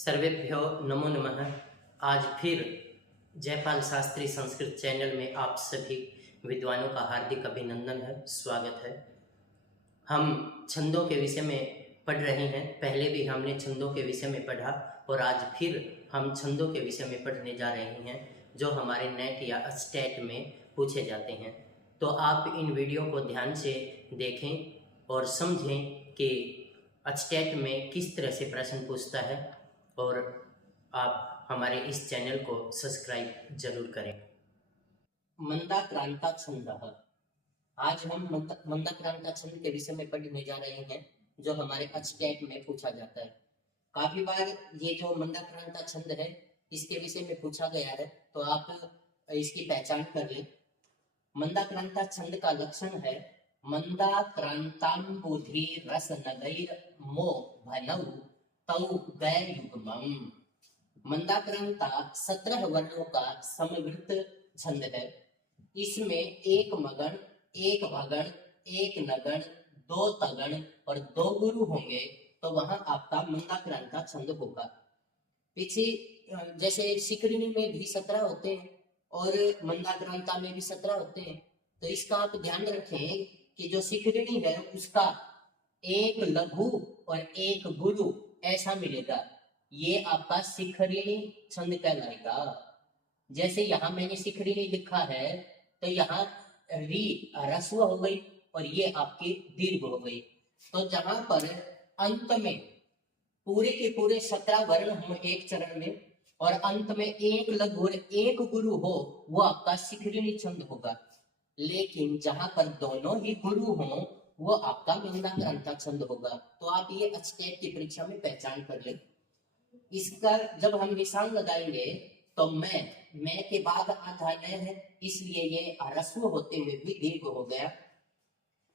सर्वेभ्यो नमो नमः। आज फिर जयपाल शास्त्री संस्कृत चैनल में आप सभी विद्वानों का हार्दिक अभिनंदन है, स्वागत है। हम छंदों के विषय में पढ़ रहे हैं। पहले भी हमने छंदों के विषय में पढ़ा और आज फिर हम छंदों के विषय में पढ़ने जा रहे हैं जो हमारे नेट या स्टेट में पूछे जाते हैं। तो आप इन वीडियो को ध्यान से देखें और समझें कि स्टेट में किस तरह से प्रश्न पूछता है और आप हमारे इस चैनल को सब्सक्राइब जरूर करें। मंदाक्रांता छंदः। आज हम मंदाक्रांता छंद के विषय में पढ़ने जा रहे हैं जो हमारे स्टेट में पूछा जाता है। काफी बार ये जो मंदाक्रांता छंद है इसके विषय में पूछा गया है, तो आप इसकी पहचान कर लें। मंदाक्रांता छंद का लक्षण है मंदाक्रांतांबुधि रस नगैर मो भनौ तौ गै युग्मम्। मंदाक्रांता 17 वर्णों का समवृत्त छंद है। इसमें एक मगण, एक भगण, एक नगण, दो तगण और दो गुरु होंगे तो वहां आपका मंदाक्रांता छंद होगा। पीछे जैसे शिखरिणी में भी 17 होते हैं और मंदाक्रांता में भी 17 होते हैं, तो इसका आप ध्यान रखें कि जो शिखरिणी है उसका एक लघु और एक गुरु ऐसा मिलेगा। ये आपका शिखरिणी छंद कहलाएगा। जैसे यहाँ मैंने शिखरिणी लिखा है तो यहाँ री ह्रस्व हो गई और ये आपकी दीर्घ हो गई। तो जहां पर अंत में पूरे के पूरे 17 वर्ण हो एक चरण में और अंत में एक लघु और एक गुरु हो वो आपका शिखरिणी छंद होगा। लेकिन जहां पर दोनों ही गुरु हो वो आपका मंदाक्रांता छंद होगा। तो आप ये स्टेट की परीक्षा में पहचान कर ले। इसका जब हम निशान लगाएंगे तो मैं के बाद आधा न है, इसलिए ये ह्रस्व होते हुए भी दीर्घ हो गया।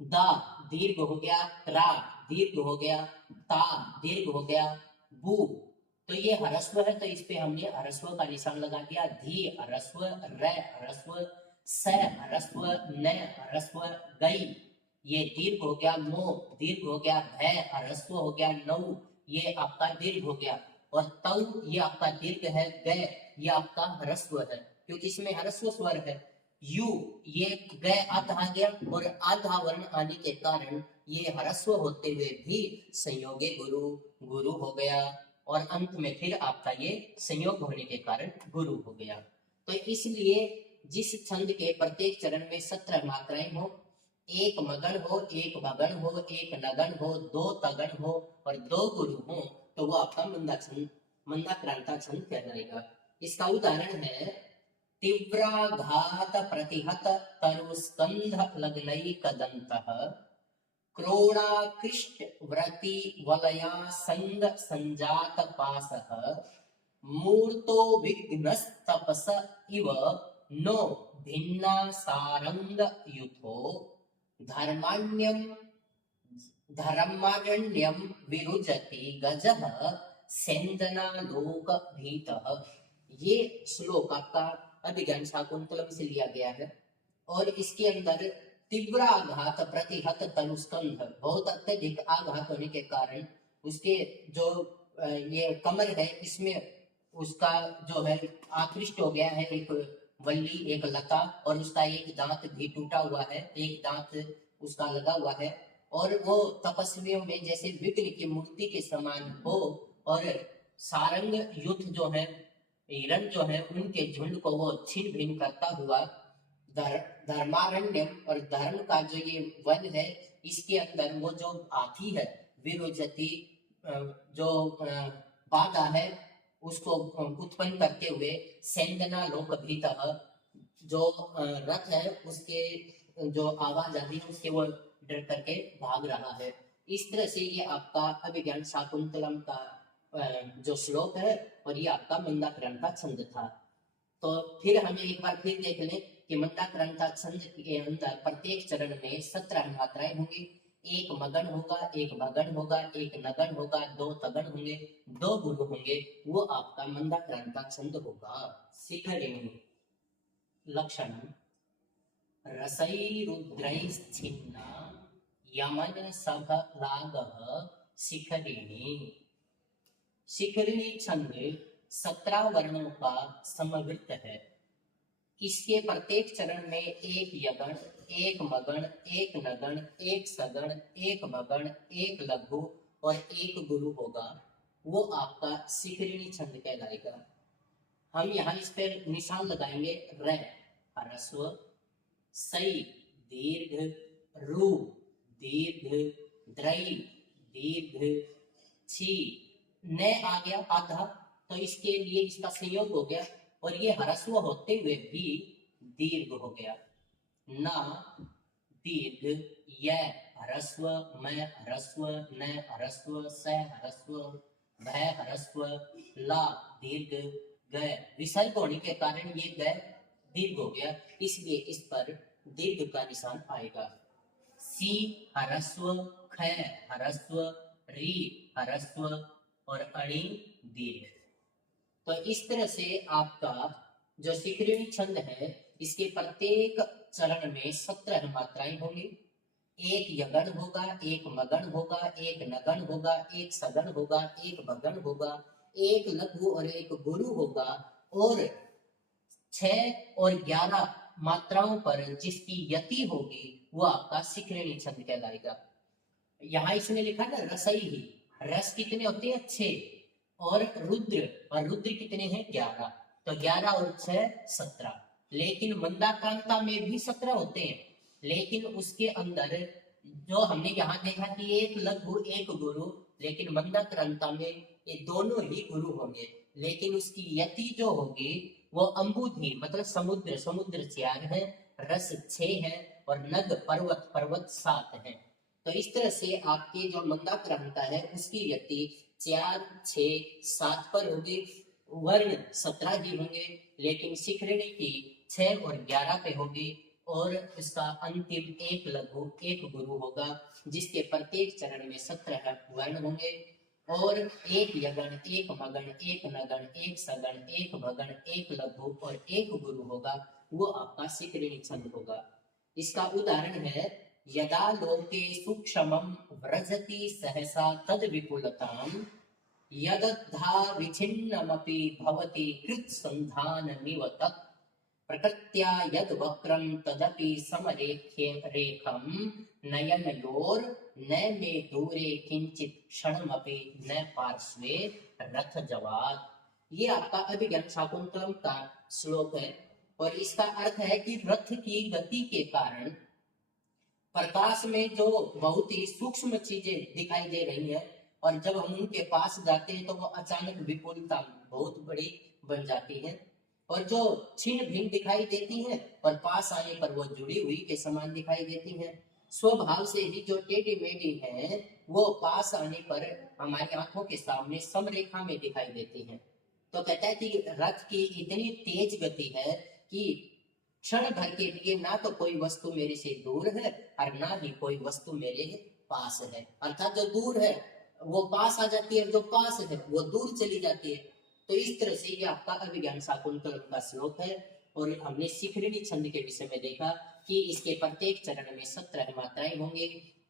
दा दीर्घ हो गया, रा दीर्घ हो गया, ता दीर्घ हो गया, बू तो ये ह्रस्व है तो इस पे हमने ह्रस्व का निशान लगा दिया। धी ह्रस्व, र ह्रस्व, स ह्रस्व, न ह्रस्व, गई ये दीर्घ हो गया, मो दीर्घ हो गया, भै ह्रस्व हो गया, नौ ये आपका दीर्घ हो गया और तौ ये आपका दीर्घ है, गै ये आपका ह्रस्व है क्योंकि इसमें ह्रस्व स्वर है। यू ये गै आधा आ गया और आधा वर्ण आने के कारण ये ह्रस्व होते हुए भी संयोगे गुरु गुरु हो गया और अंत में फिर आपका ये संयोग होने के कारण गुरु हो गया। तो इसलिए जिस छंद के प्रत्येक चरण में 17 मात्राएं हो, एक मगण हो, एक भगण हो, एक नगण हो, दो तगण हो और दो गुरु हो तो वो आपका मंदाक्रांता छंद कहलाएगा। इसका उदाहरण है तीव्राघात प्रतिहत तरुस्कंध लग्नैक दंतः क्रोणाकृष्ट व्रति वलया संग संजात पासः मूर्तो विघ्नस्तपस इव नो भिन्ना सारंग युथो धर्माण्यम धर्मारण्यम विरुजति गजः सेन्दनालोक भीतः। ये श्लोक आपका अभिज्ञान शाकुंतलम से लिया गया है और इसके अंदर तीव्र आघात प्रतिहत तनुस्कंध बहुत अत्यधिक आघात होने के कारण उसके जो ये कमर है इसमें उसका जो है आकृष्ट हो गया है, एक वल्ली एक लता और उसका एक दांत भी टूटा हुआ है, एक दांत उसका लगा हुआ है और वो तपस्वियों में जैसे विघ्न की मूर्ति के समान हो और सारंग युद्ध जो है हिरण जो है उनके झुंड को वो छिन भिन करता हुआ धर्मारण्यम और धर्म का जो ये वन है इसके अंदर वो जो हाथी है विरोचती जो बाधा है उसको उत्पन्न करते हुए सेंदना लोक भीतः जो रथ है उसके जो आवाज आती है उसके वो डर करके भाग रहा है। इस तरह से ये आपका अभिज्ञान शाकुंतलम का जो श्लोक है और ये आपका मंदाक्रांता छंद था। तो फिर हमें एक बार फिर देख लें कि मंदाक्रांता छंद के अंदर प्रत्येक चरण में 17 मात्राएं होंगी। एक मगन होगा, एक भगन होगा, एक नगन होगा, दो तगन होंगे, दो गुरु होंगे, वो आपका मंदाक्रांता छंद होगा। शिखरिणी लक्षण रसैरुद्रैश्छिन्ना यमन सभ लागः शिखरिणी। शिखरिणी छंद 17 वर्णों का समवृत्त है। इसके प्रत्येक चरण में एक यगण, एक मगण, एक नगण, एक सगण, एक भगण, एक लघु और एक गुरु होगा। वो आपका शिखरिणी छंद कहलाएगा। हम यहाँ इस पर निशान लगाएंगे। र ह्रस्व, सई दीर्घ, रु दीर्घ, द्रई दीर्घ, छी न आ गया आधा, तो इसके लिए इसका संयोग हो गया और ये ह्रस्व होते हुए भी दीर्घ हो गया। ना दीर्घ, य ह्रस्व, म ह्रस्व, न ह्रस्व, स ह्रस्व, भ ह्रस्व, ला दीर्घ, ग विसर्ग होने के कारण ये ग दीर्घ हो गया, इसलिए इस पर दीर्घ का निशान आएगा। सी ह्रस्व, ख ह्रस्व, री ह्रस्व और अणि दीर्घ। तो इस तरह से आपका जो शिखरिणी छंद है, इसके प्रत्येक चरण में 17 मात्राएं होंगी। एक यगण होगा, एक मगण होगा, एक नगण होगा, एक सगण होगा, एक भगण होगा, एक लघु और एक गुरु होगा और 6 और 11 मात्राओं पर जिसकी यति होगी वो आपका शिखरिणी छंद कहलाएगा। यहाँ इसमें लिखा ना रसई ही, रस कितने होते हैं 6 और रुद्र कितने हैं 11, तो 11 और 6 17। लेकिन मंदाक्रांता में भी 17 होते हैं, लेकिन उसके अंदर जो हमने यहाँ देखा कि एक लघु एक गुरु, लेकिन मंदाक्रांता में ये दोनों ही गुरु होंगे, लेकिन उसकी यति जो होगी वो अम्बुधि मतलब समुद्र 4 है, रस 6 है और नग पर्वत 7 है। तो इस तरह से आपकी जो मंदाक्रांता है उसकी यति 4, 6, 7 पर होगी। वर्ण 17 ही होंगे, लेकिन शिखरिणी की 6 और 11 पे होगी और इसका अंतिम एक लघु एक गुरु होगा, जिसके प्रत्येक चरण में 17 वर्ण होंगे और एक यगण, एक मगण, एक नगण, एक सगण, एक भगण, एक लघु और एक गुरु होगा। वो आपका शिखरिणी छंद होगा। इसका उदाहरण है यदा लोके सूक्ष्मं व्रजति सहसा तद विपुलतां यदद्धा विच्छिन्नमपि भवति कृत्सन्धानमिव तत् प्रकृत्या यद वक्रं तदपि समरेखं नयनयोर न मे दूरे किंचित क्षणमपि न पार्श्वे रथ जवाद। ये आपका अभिज्ञान शाकुंतलम का श्लोक है और इसका अर्थ है कि रथ की गति के कारण प्रकाश में जो बहुत ही सूक्ष्म चीजें दिखाई दे रही है और जब हम उनके पास जाते हैं तो वो अचानक विपुलता बहुत बड़ी बन जाती है और जो छिन्न भिन्न दिखाई देती है और पास आने पर वो जुड़ी हुई के समान दिखाई देती है। स्वभाव से ही जो टेढ़ी मेढ़ी है वो पास आने पर हमारी आंखों के सामने समरेखा में दिखाई देती है। तो कहता है कि रथ की इतनी तेज गति है कि क्षण भर के लिए ना तो कोई वस्तु मेरे से दूर है और ना ही कोई वस्तु मेरे पास है, अर्थात जो दूर है वो पास आ जाती है, जो पास है वो दूर चली जाती है। तो इस तरह से ये आपका अभिज्ञान शाकुंतलम का श्लोक है और हमने शिखरिणी छंद के विषय में देखा कि इसके प्रत्येक चरण में 17 मात्राएं होंगे।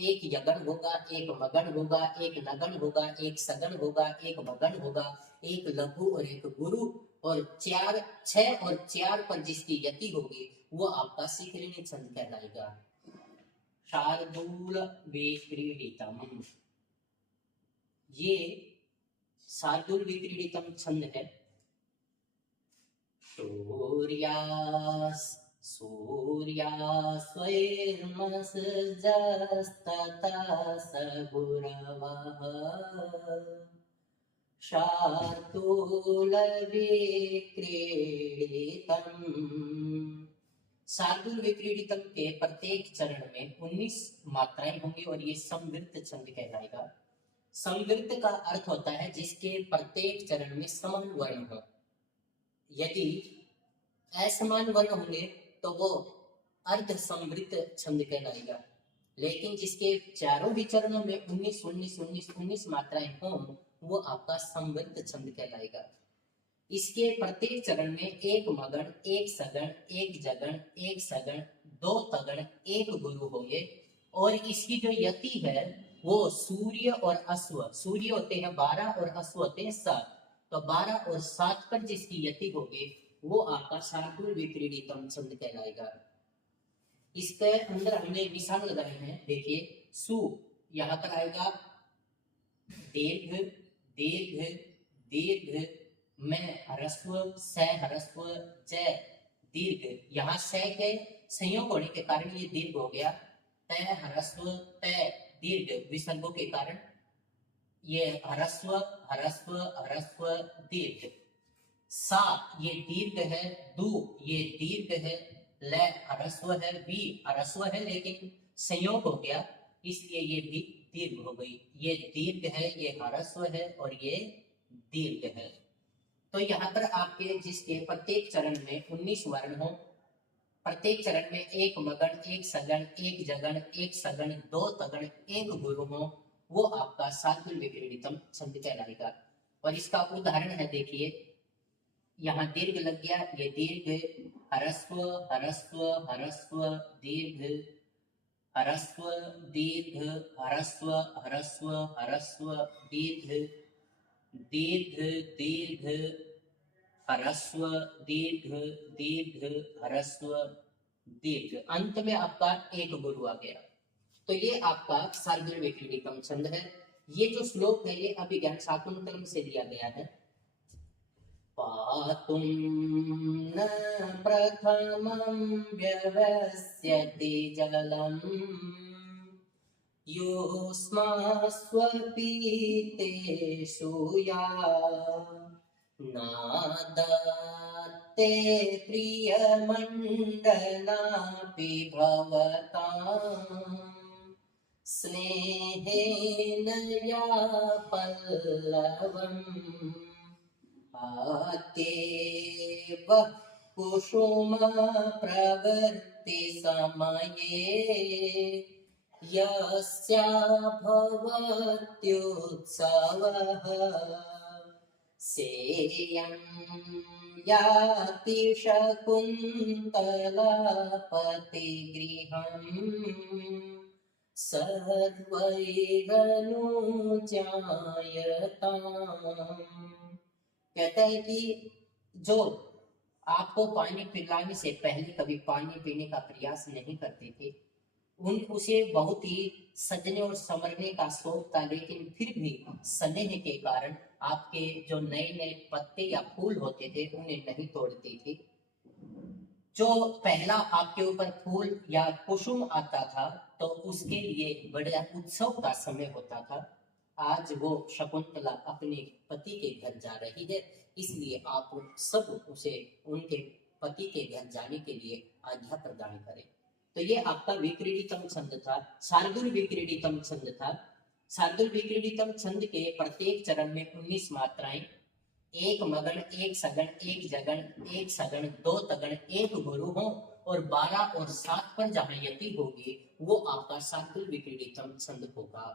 एक यगण होगा, एक मगण होगा, एक नगण होगा, एक सगण होगा, एक भगण होगा, एक लघु और एक गुरु और 4, 6 और 4 पर जिसकी यति होगी वो आपका शिखरिणी छंद कहलाएगा। शार्दूल विक्रीडितम, ये शार्दूल विक्रीडितम छंद है। सूर्यास्वैर्मसजस्तथा सगुरवः शार्दूल विक्रीडितम। शार्दूल विक्रीडितम के प्रत्येक चरण में 19 मात्राएं होंगी और ये समवृत्त छंद कहलाएगा। समवृत्त का अर्थ होता है जिसके प्रत्येक चरण में समान वर्ण हो। यदि असमान वर्ण होंगे तो वो अर्ध समवृत्त छंद कहलाएगा, लेकिन जिसके चारों भी चरणों में 19 मात्राएं हों वो आपका समवृत्त छंद कहलाएगा। इसके प्रत्येक चरण में एक मगण, एक सगण, एक जगण, एक सगण, 2 तगण, एक गुरु होंगे और इसकी जो यति है वो सूर्य और अश्व, सूर्य होते हैं 12 और अश्व होते हैं 7, तो 12 और 7 पर जिसकी यति होगी वो आपका शार्दूल विक्रीडितम छंद कहलाएगा। इसके अंदर हमने निशान लगाए हैं, देखिए सु यहाँ पर आएगा दीर्घ दीर्घ दीर्घ, मैं ह्रस्व स ह्रस्व ज दीर्घ, यहाँ स के संयोग होने के कारण ये दीर्घ हो गया, त ह्रस्व त दीर्घ विसर्गों के कारण ये ह्रस्व ह्रस्व ह्रस्व दीर्घ, सा ये दीर्घ है, दु ये दीर्घ है, ल ह्रस्व है, वी ह्रस्व है लेकिन संयोग हो गया इसलिए ये भी दीर्घ हो गई, ये दीर्घ है, ये ह्रस्व है और ये दीर्घ है। तो यहाँ पर आपके जिसके प्रत्येक चरण में 19 वर्ण हो, प्रत्येक चरण में एक मगन एक सगण एक जगण एक सगण दो तगण एक गुरु हो, वो आपका शार्दूल विक्रीडितम छंद कहलाएगा। और इसका उदाहरण है, देखिए यहाँ दीर्घ लग गया, ये दीर्घ ह्रस्व ह्रस्व ह्रस्व दीर्घ ह्रस्व दीर्घ ह्रस्व ह्रस्व ह्रस्व दीर्घ दीर्घ दीर्घ ह्रस्व दीर्घ दीर्घ ह्रस्व दीर्घ, अंत में आपका एक गुरु आ गया। तो ये आपका शार्दूल विक्रीडितम छंद है। ये जो श्लोक है ये अभिज्ञान शाकुंतलम से लिया गया है। पातुं न प्रथमं व्यवस्यति जलम् योऽस्मास्वपीतेषु या नादत्ते प्रियमण्डलापि भवताम् स्नेहेन या पल्लवम् आद्येव कुसुम प्रवृत्ति समये यस्या भवत्युत्सवः सेयं याति शकुन्तलापतिगृहम् सर्वैरनुजायताम्। कहता है कि जो आपको पानी पिलाने से पहले कभी पानी पीने का प्रयास नहीं करते थे, उसे बहुत ही सजने और संवरने का शौक था, लेकिन फिर भी स्नेह के कारण आपके जो नए नए पत्ते या फूल होते थे उन्हें नहीं तोड़ती थी। जो पहला आपके ऊपर फूल या कुसुम आता था तो उसके लिए बड़ा उत्सव का समय होता था। आज वो शकुंतला अपने पति के घर जा रही है, इसलिए आप सब उसे उनके पति के घर जाने के लिए आज्ञा प्रदान करें। तो ये आपका विक्रीडितम छंद था, शार्दूल विक्रीडितम छंद था। शार्दूल विक्रीडितम छंद के प्रत्येक चरण में 19 मात्राएं, एक मगन एक सगण एक जगण एक सगण दो तगण एक गुरु हो और 12 और 7 पर जहां यति होगी वो आपका शार्दूल विक्रीडितम छंद होगा।